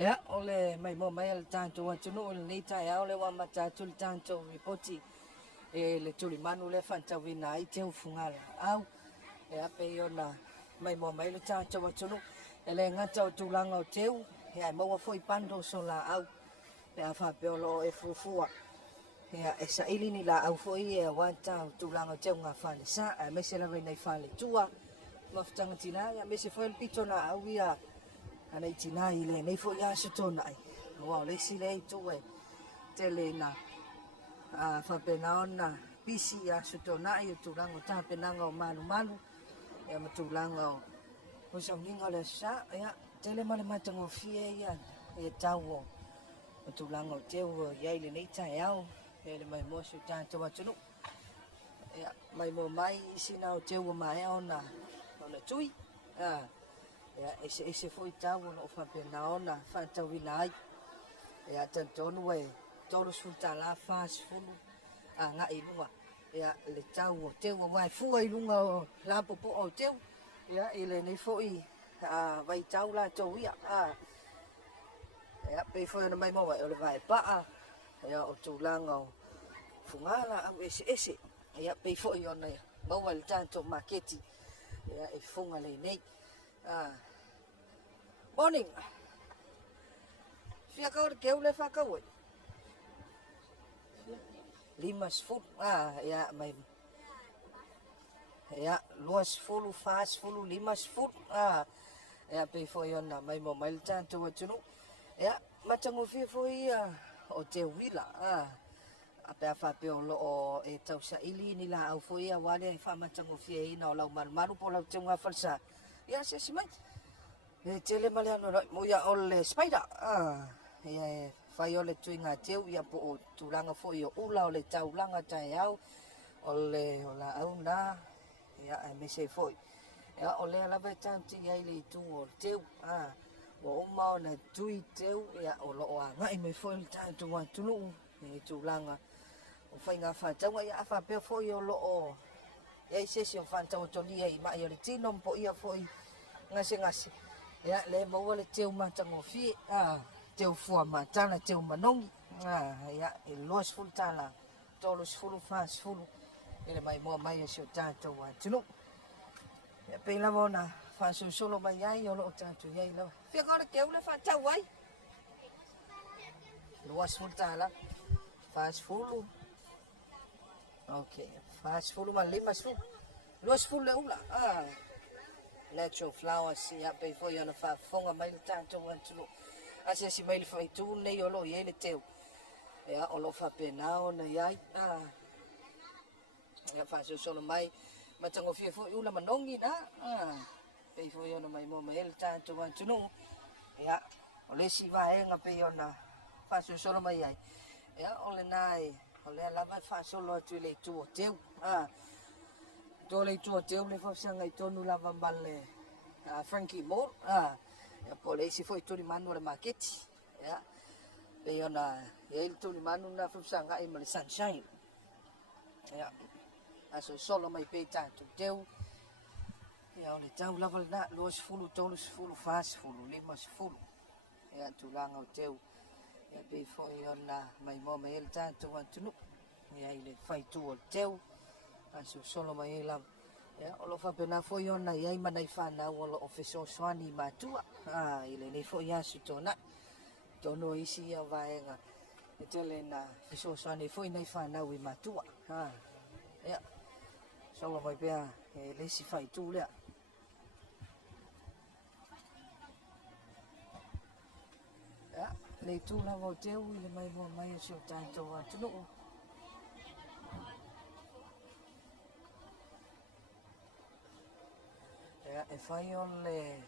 Ya, ole mai mo mai al tanto wa tunu ole ni tai ole wa mata tul tanto ripoti le tuli manu le fanta wina i te ufungala au e ape ona mai mo mai le tanto wa tunu ele ngata o tulanga o teu e ai mo wa foi pando so la au e afa pe lo e fufua e sa ili ni la au foi e wanta o tulanga o teu nga fale sa e me se la nei fale tua maftanga tina ya me se foi el pitona au ia ana itina ile nei fo ya sotona ai wa le sile to we tele na fa penaona pisi ya sotona ai tu rango ta penanga o malu malu ya matulanga o sa ninga le sa ya tele male matango fie ya e tawo matulanga o teu ya ile nei ta ya ele mai mo su ta to watunu ya mai mo mai sina o teu mai ona ona tui ya ese foi tau no fa penaona fa tawina ai ya tantonu we tolu sulta la fas fulu nga ilunga ya le tau o teu wa fu ilunga la popo o teu ya ile nei foi vai tau la to ia ya pe foi no mai mo o le vai pa ya o tulanga fungala au ese ya pe foi ona mo wal tanto marketi ya e funga le nei morning. Fia kau ke ule fa kau. Limas food ya mai. Ya luas fulu fast fulu limas food ya pe foi ona mai mo mai tanto watunu. Ya macam fi foi o te wila apa fa pe lo o e tau sa ili ni la au foi wale fa macam fi ina o lau malu po lau tunga falsa. Ya se mai. Tele male ano mo ya ole spider ya fai ole tuinga teu ya po tulanga fo yo ula ole taulanga tai au ole ola au na ya me se foi ya ole ala betanti ya ile tu o teu o ma na tui teu ya olo o ngai me foi ta tu wa tulu ni tulanga o fai nga fa tau ya fa pe foi yo lo o ya se se fa tau to ni ai ma yo le tino po ia foi ngase ya le mo le teu matango fi teu fua matana teu manongi ya e los full tala tolos full fast full ele mai mo mai so tanto wa tunu ya pe la bona fa so solo mai ai yo lo tanto ya lo fi agora que eu le fa tau ai los full tala fast full okay fast full ma lima full los full le ula natural flowers ya pe foi ona fa fonga mai tanto wantu ase si mai fa tu nei olo yele teu ya olo fa penao na ya ya fa so solo mai matango fi foi ula manongi na pe foi ona mai mo mai tanto wantu no ya ole si va nga pe ona fa so solo mai ya ole nai ole la va fa solo tu le tu teu Dole tu teu le fa sanga I tonu la vambale Frankie Moore ya polisi foi tu manu le market ya pe ona ya il tu manu na fa sanga I mal sunshine ya aso solo mai pe tanto teu ya ole tau la val na los fulu tolos fulu fast fulu limas fulu ya tu langa o teu ya pe foi ona mai mo mai el tanto antunu ya ile fai tu o teu aso solo mai lam ya olo fa pena foi ona ia mana ifana olo official swani matua ile nei foi ya sutona tono isi ya vaenga etele na official swani foi nei fana wi matua ya solo mai pea le si fai tu le ya le tu la vo teu ile mai vo mai so tanto wa tu ya e fai ole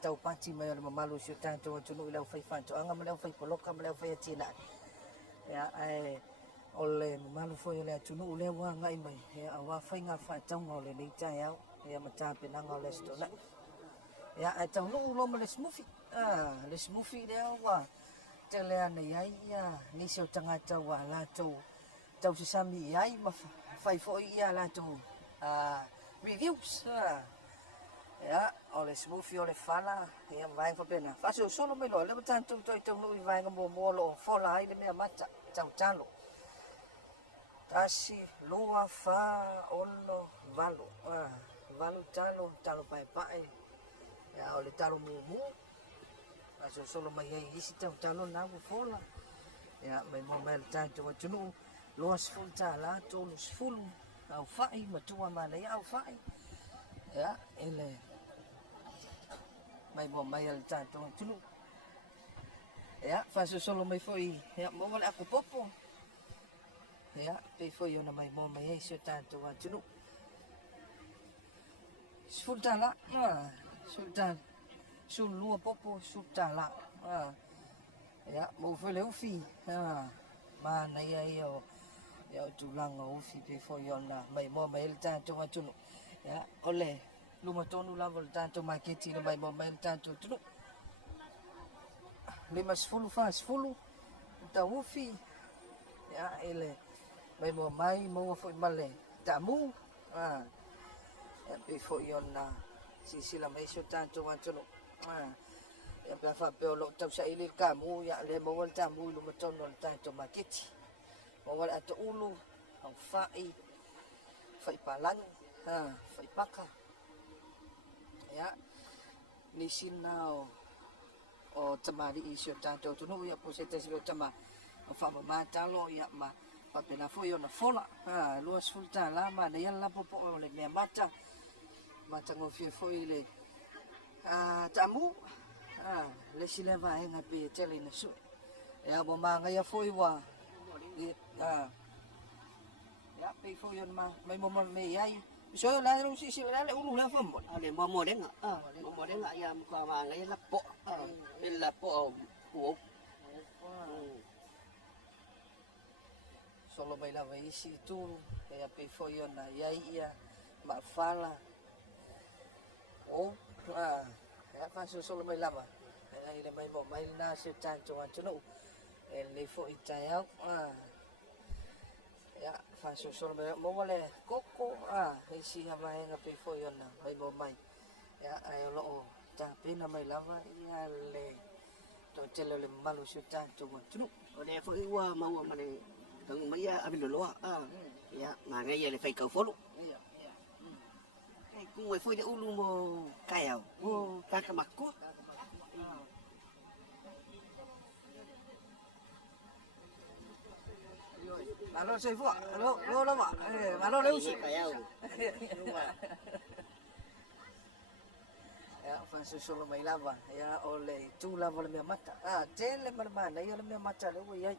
tau pati mai ole mamalu si tanto tunu ila fai fanto anga mala fai poloka mala fai tina ya ole mamalu foi ole tunu le wa ngai mai ya wa fai nga fa tau ole ni ta ya mata penanga ole stona ya tau lu lo male smufi le smufi le wa tele ana ya ni so tanga tau wa la tau si sami ya ma fai foi ya la reviews ya oleh smoothie oleh fala ya vai fa pena faso solo me lo le tanto to no vai ngo mo lo fola ai le me macha chau chalo tasi lua fa ono valu valu talo pai pai ya oleh talo mu faso solo mai ai isi talo na fola ya mai mo mel tanto tunu los full tala tolus full au fai matua mana ya au fai ya ele mai mo mai al tanto tunu ya faso solo mai foi ya mo wala aku popo ya pe foi ona mai mo mai so tanto tunu sultala sultan sulua popo sultala ya mo foi le ufi mana ya yo ya tulang ufi pe foi ona mai mo mai al tanto tunu ya ole luma tonu lava tanto maketi le mai mo mai tanto tunu 50 50 taufi ya ele mai mo mai mo foi male tamu ya pe foi ona sila mai so tanto tunu ya pa fa pe lo tau sa ile kamu ya le mo wal tamu luma tonu tanto maketi mo wal ato ulu au fai palan fai paka ya ni sinao o tamari isio tanto tunu ya posete silo tama fa ma talo ya ma pa pena foi ona fola luas fulta la ma na yalla popo le me mata ngo foi le tamu le sile va en api tele na su ya bo ma nga ya foi wa ya pe foi on ma mai mo me ai so la ru si la le ulu la fam ale mo denga mo denga ya ko ma ngai la po po solo mai la vai si tu ya pe foi on ya ia ma fala ya fa solo mai lava ya ile mai mo mai na se tanto no le foi tayau ya fa solo mai mo vale koko isi hava nga pe foi ona mai mo mai ya ai lo ta pena mai lava ya le to tele le malu se tanto no o foi wa ma ne kang mai ya abilo lo ya ma ngai ya le fai ka folo ku foi de ulu mo kaya ka makko Malo sai fu, lo lava, malo le usi. Ya, fa solo mai lava, ya ole tu lava le mia mata. Tele mana ya le mia mata le wo ya.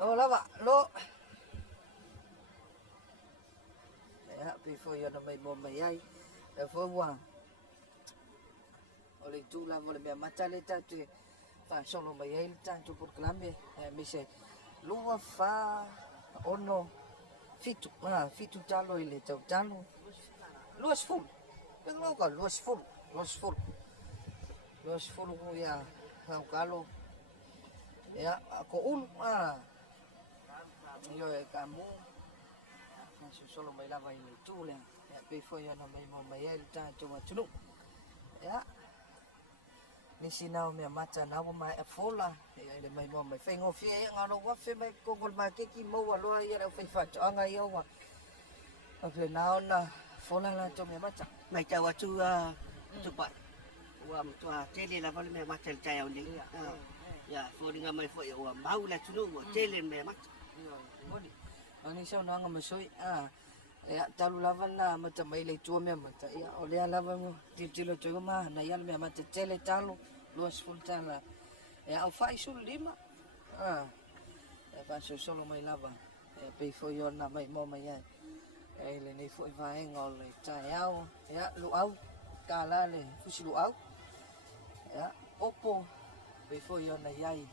Lo lava, lo. Ya, before ya no mai mo mai ai. E fo wa. Ole tu lava le mia mata le tatu. Fa solo mai ai tanto por clambe, mi se lua fa ono fitu talo ile talo luas full pero ka luas full ya kalo ya ako yo kamu solo mai lava ile tule ya before ya no mai mo mai el tanto tunu ya ni sinau me mata na wo mai fola ele mai mo mai fengo fie ngalo wa fe mai kongol ma ke ki mo wa lo ya fe fa anga yo wa ape na ona fola la to me mata mai cha wa tu pa wa tu tele la vale me mata el chai oni ya fo dinga mai fo ya wa mau la tu no tele me mata bodi ani so na nga masoi ya talu lavan na mata mai le tu me mata ya ole lava mo tilo to ma na ya me mata tele talo luas full tala ya au fai sul lima ya pa solo mai lava ya pe fo yo na mai mo mai ya ele nei fo vai ngol ta ya lu au kala le fusi lu au ya opo pe fo yo na yai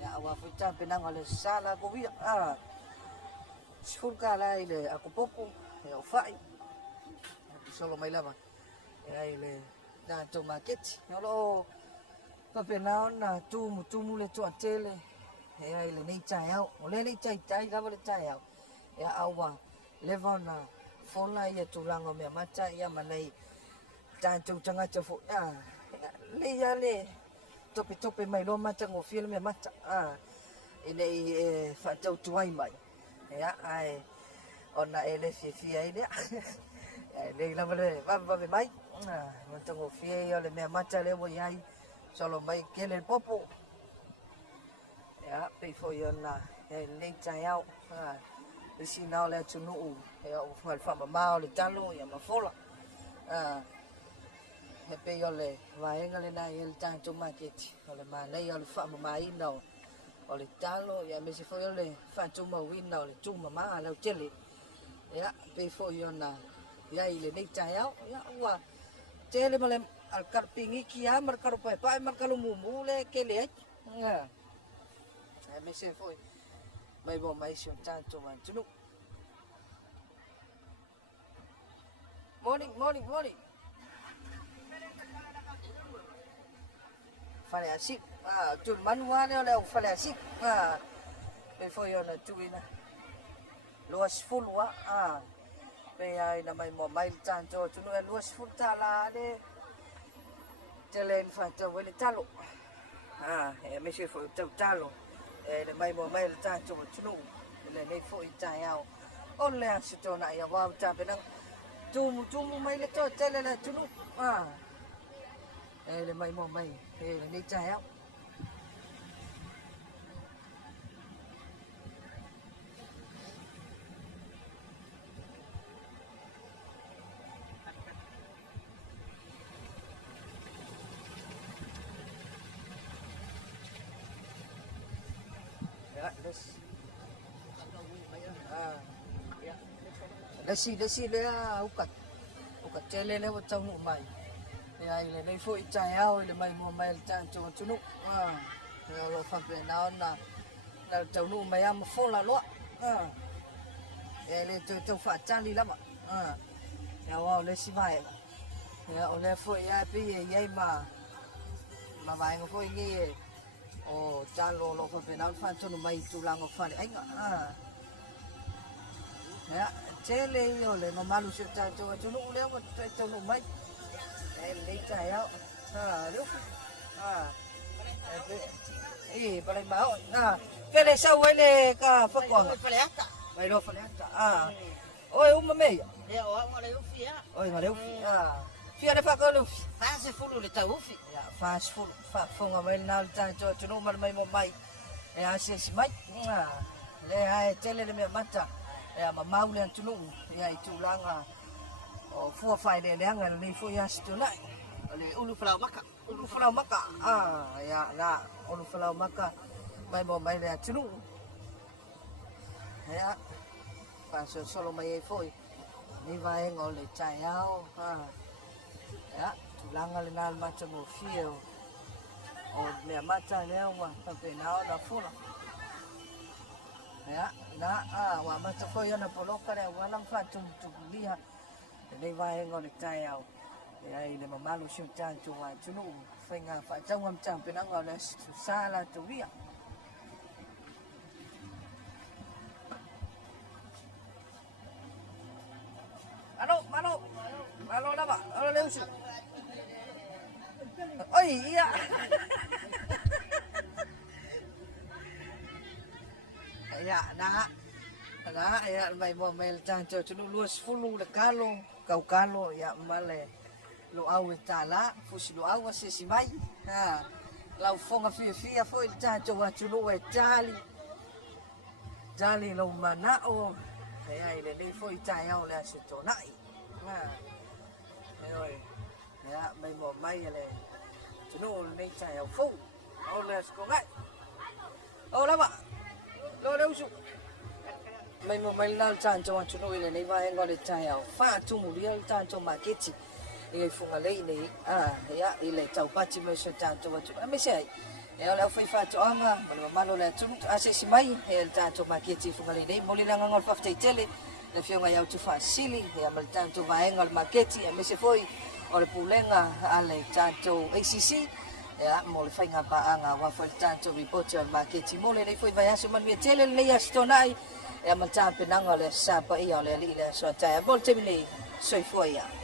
ya awa fo ta penang ole sala ko wi sul kala ile aku popo ya fai solo mai lava ya ile na to market lo papenao na tu le tu atele ya ile nei chai au ole nei chai ga vale chai au ya awa levona fola ya tulango me mata ya malai chancho changa chafu le ya le topi mai lo ma chango fil me ma ini fa chau tuai mai ya ai ona ele fi ai le le la vale va mai ma chango fi yo le me ma chale wo yai solo mai kele popo ya pe fo yo na le chai ao si nào là chú nụ phải phạm mà bao để chăn luôn ya mà phố là bây giờ là vài ngày nay chăn cho market rồi mà nay giờ phạm mà mai nào rồi chăn luôn ya mình sẽ phải là phạm cho mà win nào là chung mà má nào chết liền ya bây giờ là ya ile này chai áo ya wa chơi lên mà làm cắt pingi kia mà cắt phải mà cắt mù le cái lẽ mình sẽ phải mấy bộ máy xuống trang cho bạn chú nụ morning phải là ship chuẩn bắn hoa neo leo phải là ship bây giờ là chui nè luas full quá bây giờ là mấy bộ máy trang cho chú nụ luas full ta là để cho lên phải cho với cha lộ mình sẽ phải cho cha lộ để mấy bộ máy trang cho chú nụ để lấy phôi trái ao ôn lẹ sự cho này vào trả bên năng chum mấy lấy cho chơi là chú nụ để mấy bộ máy để lấy trái ao Desi le ukat chele le wa chau mai ai le nei foi chai ao le mai mo mai chan cho chunu lo fa pe na na chau nu mai am fo la lo le cho fa chan li lắm ya wa le si mai ya o le foi ya pi ye mà mai ngo foi ngi o chan lo fa pe na fa cho nu mai tu lang fa le anh ya chele yo le mama lu cha cho nu le wa cho nu mai lấy trái ao lúc balai mau cái này sau ấy là cả phát quang vậy đó phải ôi mày ôi mà phía này phát cái luôn fast food là tàu phi fast food phát phong ở bên nào cho nó mà mày mày sẽ mấy le hai chele le mẹ cha mà mau lên cho nó chủ lang phua phải để đang là đi phua yastu lại Oleh ulu Pulau Maka. ulu Pulau Maka ya na ulu Pulau Maka mai bo mai là chunu ya và solo mai phôi đi vai ngồi để chạy ao ya chủ lang là nan mà cho một phiêu mẹ mà chạy leo mà tập về nào đã phun ya na wa mà cho phôi na polo cái này wa lang pha chung đi ha đây vai ngồi để chạy ao đây là mà lu siêu trang chung ngoài chú nụ phải ngà phải trong âm chẳng phải năng gọi là xa là chú biết alo đó bạn alo leo xuống ôi ya ya na ya mày mày trang cho chú nụ luôn full là cá luôn cầu cá luôn ya mà lệ lo au tala fusi lo au se mai lau fonga fia foi cha cho wa chulo jali lo mana o ai le dei foi cha au le se to nai rồi ya mai mo mai le chulo nei cha au fu o le sko ngai o la ba lo le usu mai mo mai la cha cho wa chulo le nei va ngo le cha au fa chu mu ri cha cho market người phụ nữ này ya đi lấy cháu ba chị mới cho chàng cho vợ chúng mới sẽ là phải pha cho anh mà lo là chúng sẽ mấy chàng cho mà kia chị phụ nữ này mỗi lần ngon phát chạy chơi là phiêu ngày chú pha xili mà chàng cho vài ngon mà kia chị mới sẽ phơi rồi phụ lên lấy chàng cho ACC ya mỗi phải ngapa và phải chàng cho report cho mà kia chị mỗi lần phải vài số mình biết chơi lên lấy số này mà chàng phải năng là sao vậy là lý là số chạy bol chơi này soi phơi ya